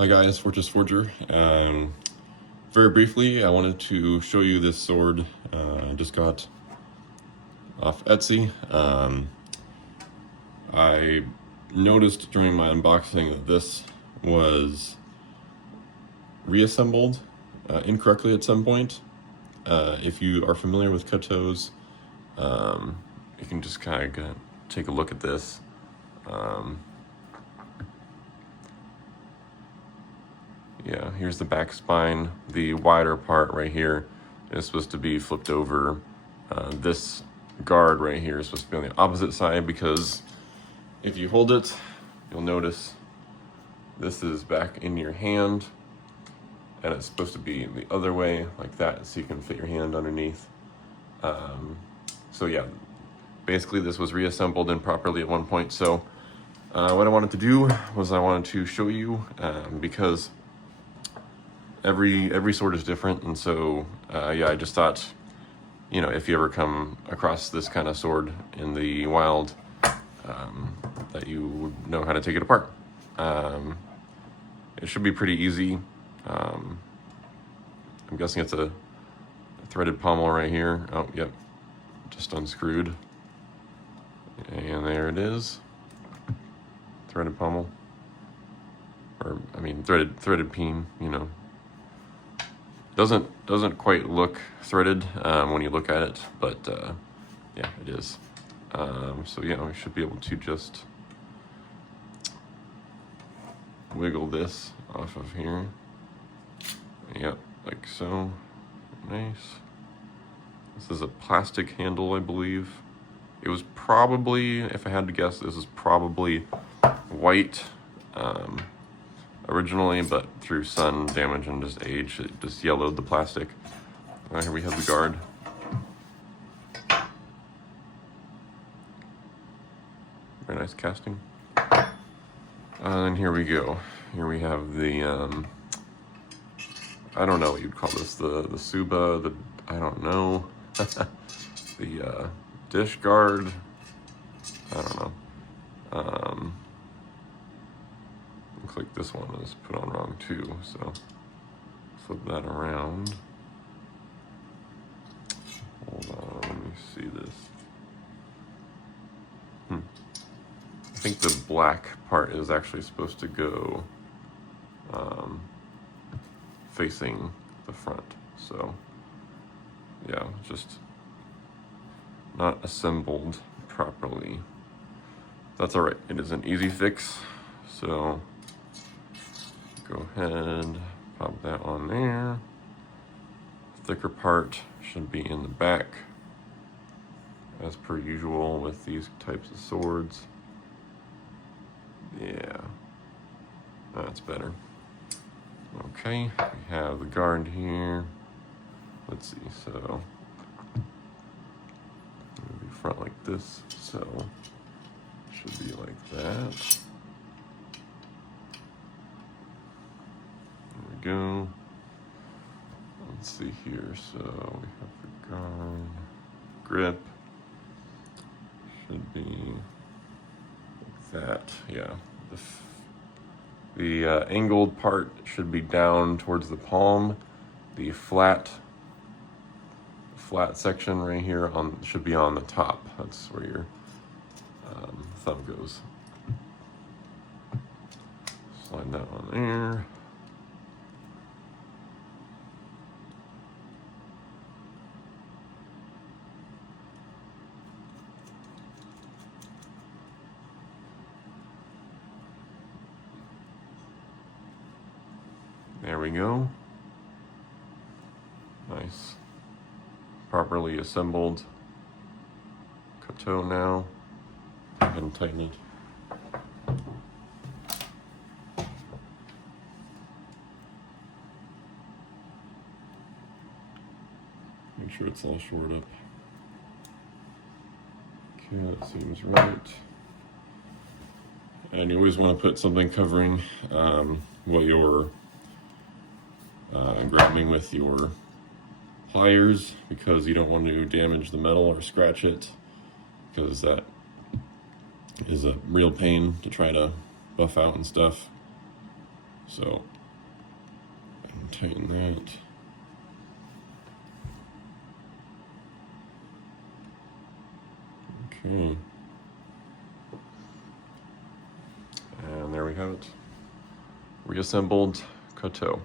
Hi guys, Fortress Forger. Very briefly, I wanted to show you this sword I just got off Etsy. I noticed during my unboxing that this was reassembled incorrectly at some point. If you are familiar with Cuttoes, you can just kind of take a look at this. Yeah, here's the back spine. The wider part right here is supposed to be flipped over. This guard right here is supposed to be on the opposite side, because if you hold it, you'll notice this is back in your hand, and it's supposed to be the other way, like that, so you can fit your hand underneath. So yeah, basically this was reassembled improperly at one point. So what I wanted to do was I wanted to show you, because every sword is different, and so yeah, I just thought, you know, if you ever come across this kind of sword in the wild, that you would know how to take it apart. It should be pretty easy. I'm guessing it's a threaded pommel right here. Oh, yep, just unscrewed. And there it is. Threaded pommel. Or, I mean, threaded peen, you know. Doesn't quite look threaded when you look at it, but yeah, it is. So yeah, we should be able to just wiggle this off of here. Yep, like so. Nice. This is a plastic handle, I believe. It was probably, if I had to guess, this is probably white originally, but through sun damage and just age, it just yellowed the plastic. Right, here we have the guard. Very nice casting. And here we go. Here we have the, I don't know what you'd call this, the Suba, I don't know. The dish guard, I don't know. Looks like this one is put on wrong too, so flip that around. Hold on, let me see this. I think the black part is actually supposed to go facing the front, so yeah, just not assembled properly. That's all right, it is an easy fix, so go ahead, pop that on there. Thicker part should be in the back, as per usual with these types of swords. Yeah, that's better. Okay, we have the guard here. Let's see, so it'll be front like this, so it should be like that. There we go. Let's see here, so we have the guard. Grip should be like that, yeah. The angled part should be down towards the palm. The flat section right here should be on the top. That's where your thumb goes. Slide that on there. There we go. Nice. Properly assembled Cuttoe now. Go ahead and tighten it. Make sure it's all shored up. Okay, that seems right. And you always want to put something covering what you're grabbing with your pliers, because you don't want to damage the metal or scratch it, because that is a real pain to try to buff out and stuff. So tighten that. Okay. And there we have it. Reassembled Cuttoe.